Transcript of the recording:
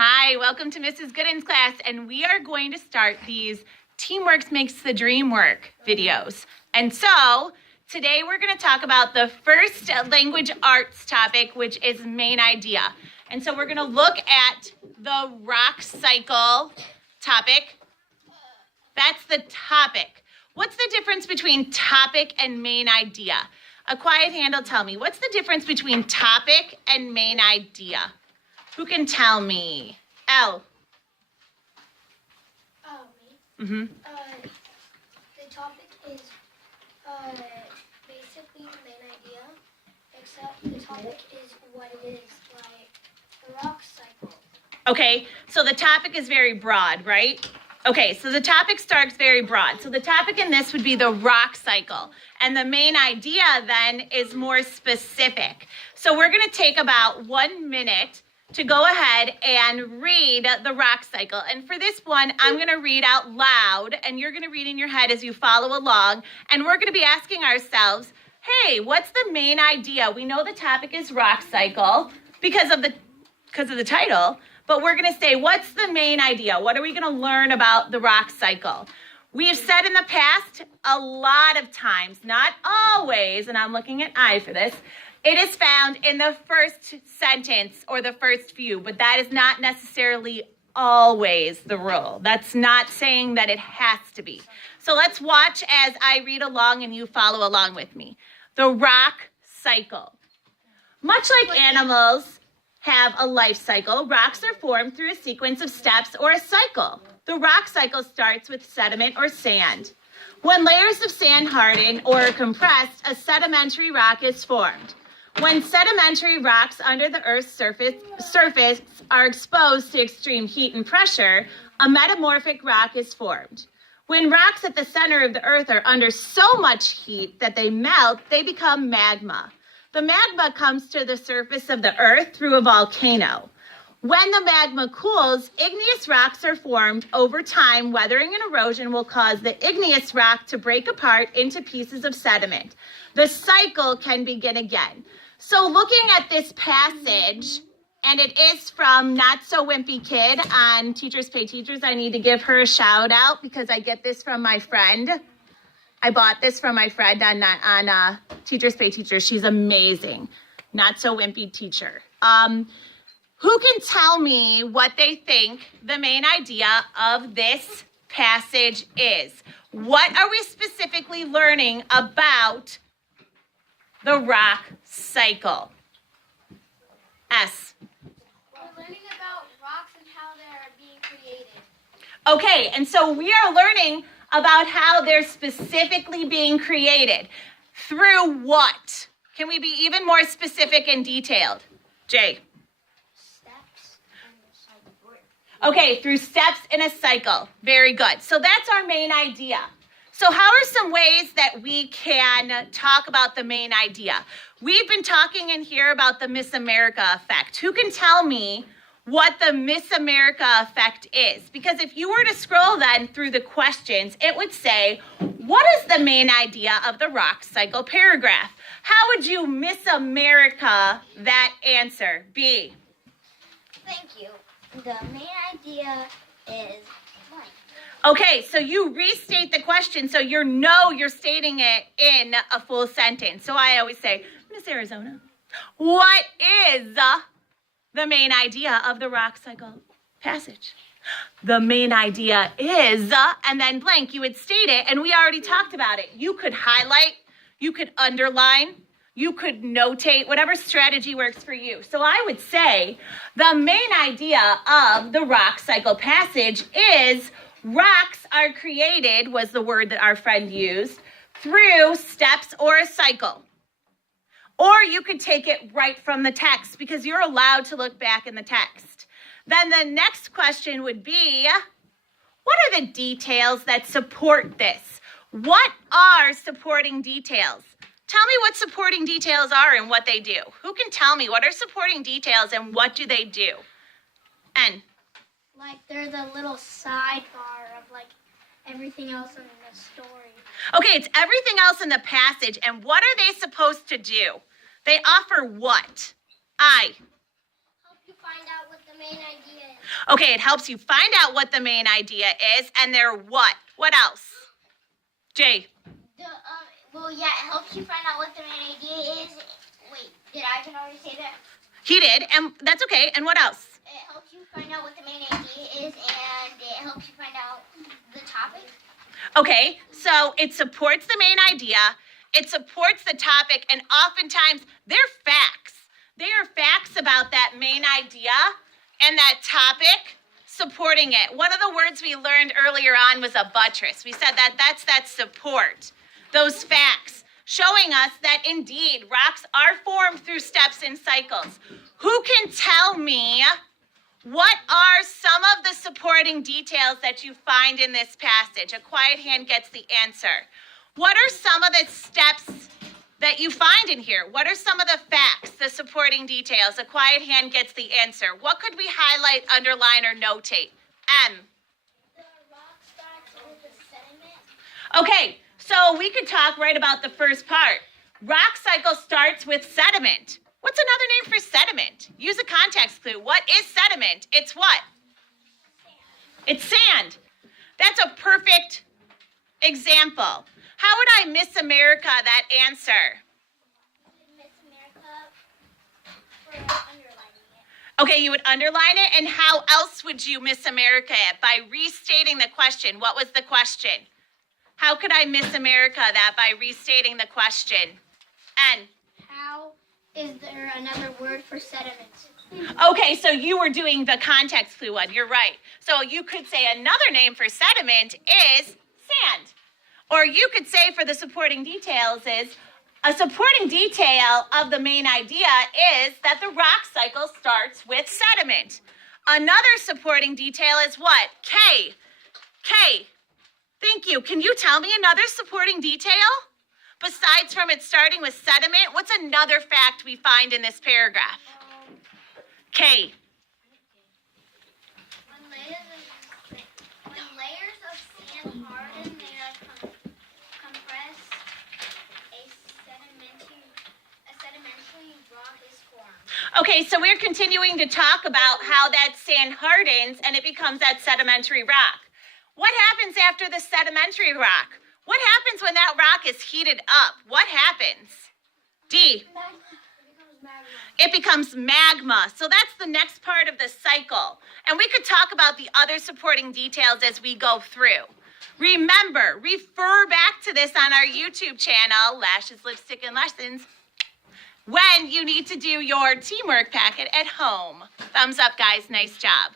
Hi, welcome to Mrs. Gooden's class, and we are going to start these Teamwork Makes the Dream Work videos. And so, today we're going to talk about the first language arts topic, which is main idea. And so we're going to look at the rock cycle topic. That's the topic. What's the difference between topic and main idea? A quiet hand will tell me. What's the difference between topic and main idea? Who can tell me? Elle. Me. Mm-hmm. The topic is basically the main idea, except the topic is what it is, like the rock cycle. Okay, so the topic is very broad, right? Okay, so the topic starts very broad. So the topic in this would be the rock cycle. And the main idea then is more specific. So we're going to take about 1 minute to go ahead and read the rock cycle. And for this one, I'm going to read out loud, and you're going to read in your head as you follow along. And we're going to be asking ourselves, hey, what's the main idea? We know the topic is rock cycle because of the title, but we're going to say, what's the main idea? What are we going to learn about the rock cycle? We have said in the past a lot of times, not always, and I'm looking at I for this, it is found in the first sentence or the first few, but that is not necessarily always the rule. That's not saying that it has to be. So let's watch as I read along and you follow along with me. The rock cycle. Much like animals have a life cycle, rocks are formed through a sequence of steps or a cycle. The rock cycle starts with sediment or sand. When layers of sand harden or are compressed, a sedimentary rock is formed. When sedimentary rocks under the Earth's surface are exposed to extreme heat and pressure, a metamorphic rock is formed. When rocks at the center of the Earth are under so much heat that they melt, they become magma. The magma comes to the surface of the Earth through a volcano. When the magma cools, igneous rocks are formed. Over time, weathering and erosion will cause the igneous rock to break apart into pieces of sediment. The cycle can begin again. So looking at this passage, and it is from Not So Wimpy Kid on Teachers Pay Teachers. I need to give her a shout out because I get this from my friend. I bought this from my friend on Teachers Pay Teachers. She's amazing. Not So Wimpy teacher. Who can tell me what they think the main idea of this passage is? What are we specifically learning about the rock cycle? S. We're learning about rocks and how they're being created. Okay, and so we are learning about how they're specifically being created. Through what? Can we be even more specific and detailed? Jay. Steps and a cycle. Okay, through steps in a cycle. Very good. So that's our main idea. So how are some ways that we can talk about the main idea? We've been talking in here about the Miss America effect. Who can tell me what the Miss America effect is? Because if you were to scroll then through the questions, it would say, what is the main idea of the rock cycle paragraph? How would you Miss America that answer? B. Thank you. The main idea is blank. Okay, so you restate the question so you're stating it in a full sentence. So I always say, Miss Arizona, what is the main idea of the rock cycle passage? The main idea is, and then blank, you would state it, and we already talked about it. You could highlight, you could underline, you could notate, whatever strategy works for you. So I would say the main idea of the rock cycle passage is rocks are created, was the word that our friend used, through steps or a cycle. Or you could take it right from the text because you're allowed to look back in the text. Then the next question would be, what are the details that support this? What are supporting details? Tell me what supporting details are and what they do. Who can tell me what are supporting details and what do they do? N. Like they're the little sidebar of like everything else in the story. Okay, it's everything else in the passage, and what are they supposed to do? They offer what? I. Help you find out what the main idea is. Okay, it helps you find out what the main idea is, and they're what? What else? Jay. Well, yeah, it helps you find out what the main idea is. Wait, did Ivan already say that? He did, and that's okay. And what else? It helps you find out what the main idea is, and it helps you find out the topic. Okay, so it supports the main idea, it supports the topic, and oftentimes they're facts. They are facts about that main idea and that topic supporting it. One of the words we learned earlier on was a buttress. We said that that's that support, those facts, showing us that indeed rocks are formed through steps and cycles. Who can tell me what are some of the supporting details that you find in this passage? A quiet hand gets the answer. What are some of the steps that you find in here? What are some of the facts, the supporting details? A quiet hand gets the answer. What could we highlight, underline, or notate? M. The rock starts with the sediment. Okay, so we could talk right about the first part. Rock cycle starts with sediment. What's another name for sediment? Use a context clue. What is sediment? It's what? It's sand. That's a perfect example. How would I Miss America that answer? Miss America for underlining it. Okay, you would underline it, and how else would you Miss America it? By restating the question. What was the question? How could I Miss America that by restating the question? N. How is there another word for sediment? Okay, so you were doing the context clue one. You're right. So you could say another name for sediment is sand. Or you could say for the supporting details is, a supporting detail of the main idea is that the rock cycle starts with sediment. Another supporting detail is what? K. K. Thank you. Can you tell me another supporting detail? Besides from it starting with sediment, what's another fact we find in this paragraph? K. When layers of sand harden, they are compressed, a sedimentary rock is formed. Okay, so we're continuing to talk about how that sand hardens and it becomes that sedimentary rock. What happens after the sedimentary rock? What happens when that rock is heated up? What happens? D. It becomes magma. So that's the next part of the cycle. And we could talk about the other supporting details as we go through. Remember, refer back to this on our YouTube channel, Lashes, Lipstick, and Lessons, when you need to do your teamwork packet at home. Thumbs up, guys. Nice job.